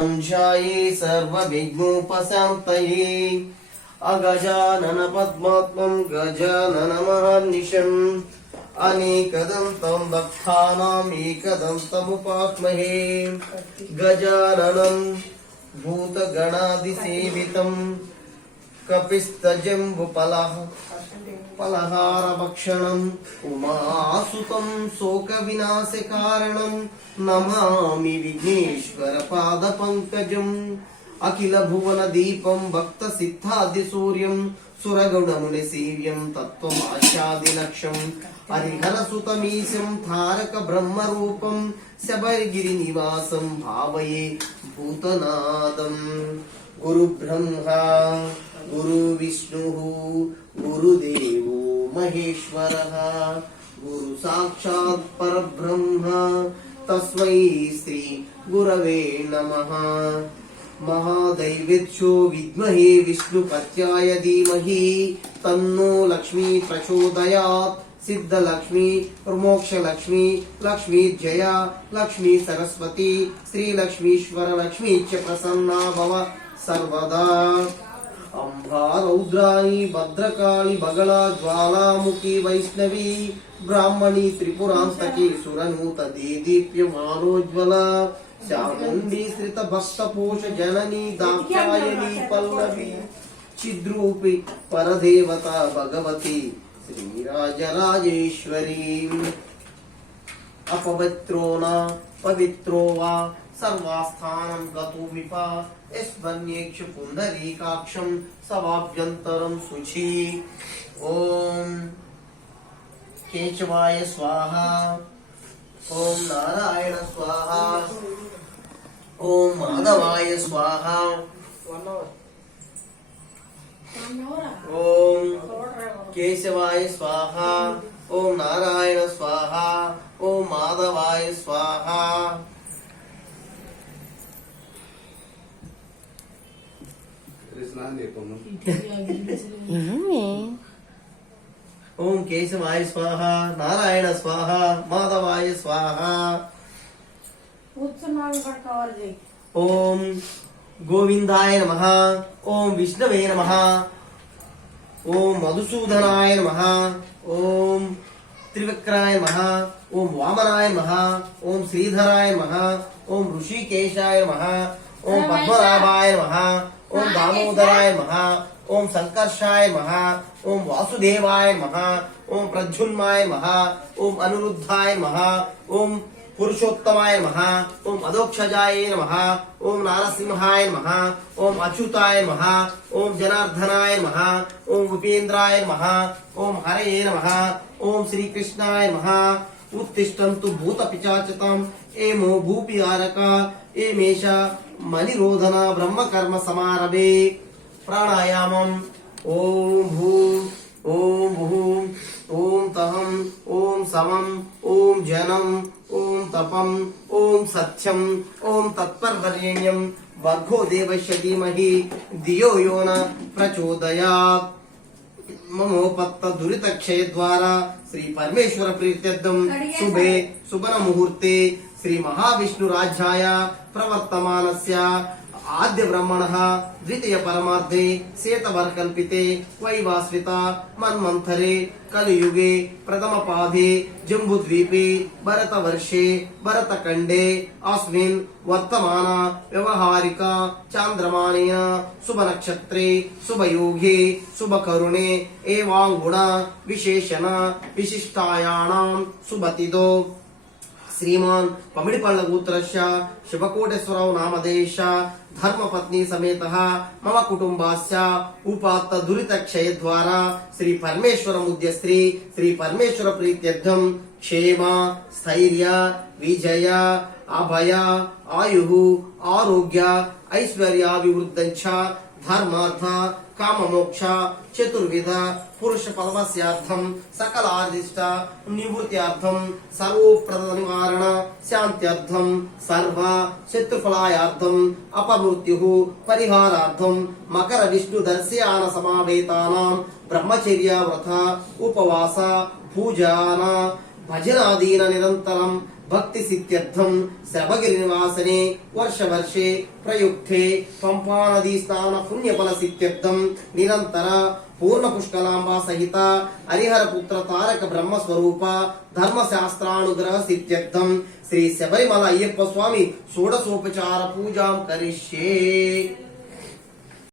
ध्याये सर्वविघ्नोपशान्तये अगजानन पद्मात्मं गजाननमहर्निशम् अनेकदन्तं भक्तानाम् एकदन्तमुपास्महे गजाननं भूतगणादिसेवितं कपिस्तजम्बुफलहारभक्षणम् उमासुतं शोकविनाशकारणं नमामि विघ्नेश्वर पादपङ्कजम् अखिल भुवन दीपं भक्त सिद्धादि सूर्यं सुरगुणमुनि सेव्यं तत्त्वमाशादिलक्ष्यं हरिहर सुतमीशं तारक ब्रह्म रूपं शबरगिरि निवासं भावये भूतनादं गुरु ब्रह्मा गुरु विष्णुः गुरुदेवो महेश्वरः गुरु साक्षात् परब्रह्म तस्मै श्री गुरवे नमः। महादैवेत्यो विद्महे विष्णुपत्याय धीमहि तन्नो लक्ष्मी प्रचोदयात्। सिद्धलक्ष्मी प्रमोक्षलक्ष्मी लक्ष्मी जया लक्ष्मी सरस्वती श्रीलक्ष्मीश्वर लक्ष्मी च प्रसन्ना भव सर्वदा। अंबा रौद्राणी भद्रकाली बगला ज्वालामुखी वैष्णवी ब्राह्मणी त्रिपुरांतकी सुरनूत देदीप्यमानोज्ज्वला चामुंडी श्रित भक्त पोष जननी दाक्षायणी पल्लवी चिद्रूपी परदेवता भगवती श्रीराजराजेश्वरी। अपवित्रो न पवित्रो वा सर्वास्थानं गतो विपा स्मन्येक्ष पुंडरीकाक्षं सवाभ्यन्तरं शुचि। ओम केशवाय स्वाहा ओम नारायण स्वाहा ओम माधवाय स्वाहा ओम केशवाय स्वाहा ओम नारायण स्वाहा ओम माधवाय स्वाहा। ओम केशवाय स्वाहा नारायण स्वाहा माधवाय स्वाहा। ओम गोविंदाय नमः ओम विष्णवे नमः ओम मधुसूदनाय नमः ओम त्रिविक्राय नमः ओम वामनाय नमः ओम श्रीधराय नमः ओम ऋषिकेशाय नमः ओम पद्मनाभाय नमः ओम दामोदराय नमः ओम संकर्षाय नमः ओम वासुदेवाय नमः ओम प्रद्युम्नाय नमः ओम अनिरुद्धाय नमः ओम पुरुषोत्तमाय नमः ओम अधोक्षजाय नमः ओम नारसिंहाय नमः ओम अच्युताय नमः ओम जनार्दनाय नमः ओम उपेन्द्राय नमः ओम हरये नमः ओम श्रीकृष्णाय नमः। उत्तिष्ठन्तु भूतपिशाचताम् एमो भूपिहारका एमेष मणिरोधन ब्रह्मकर्म समारभे। प्राणायामम् ओम भूः ओम भूः ओम तहम् ओम समम् ओम जनम् ओम तपम् ओम सत्यम् ओम तत्परवरेण्यम् भर्गो देवस्य धीमहि धियो यो न प्रचोदयात्। ममोपत्त दुरित क्षय द्वारा श्री परमेश्वर प्रीत्यर्थं शुभे सुबन मुहूर्ते श्री महाविष्णु राज्याय प्रवर्तमानस्य आद्य ब्रह्मणः द्वितीय परमार्धे श्वेतवर्कल्पिते वैवास्विता मन्वन्तरे कलियुगे प्रथम पादे जम्बुद्वीपे भरतवर्षे भरतखण्डे अस्मिन् वर्तमान व्यवहारिक चान्द्रमानेन शुभनक्षत्रे शुभयोगे शुभकरुणे एवाङ्गुण विशेषण विशिष्टायाणां शुभतिथौ श्रीमान पमिडिपल्ल गोत्रस्य शिवकोटेश्वरराव नामधेयश धर्मपत्नी समेतः मम कुटुंबास्य उपात्त दुरित क्षय द्वारा श्री परमेश्वर मुद्यश्री श्री परमेश्वर प्रीत्यर्थं क्षेम स्थैर्य विजय अभय आयुः आरोग्य ऐश्वर्याभिवृद्धञ्च धर्मार्थ काम मोक्ष चतुर्विध पुरुष फलवस्यार्थं सकलार्दिष्ट निवृत्त्यर्थं सर्वप्रद निवारण शान्त्यर्थं सर्व शत्रुफलायार्थं अपमृत्युः परिहारार्थं मकर विष्णु दर्शयान समावेतानां ब्रह्मचर्य व्रत उपवास पूजान भजनादीन निरन्तरं భక్తి సిద్ధ్యర్థం శబగిరి నివాసనే వర్షవర్షే ప్రయుక్తే పంపా నదీ స్నాన పుణ్యఫల సిద్ధ్యర్థం నిరంతర పూర్ణ పుష్కలాంబా సహిత హరిహర పుత్ర తారక బ్రహ్మస్వరూప ధర్మశాస్త్రానుగ్రహ సిద్ధ్యర్థం శ్రీ శబరిమల అయ్యప్ప స్వామి షోడశోపచార పూజాం కరిష్యే.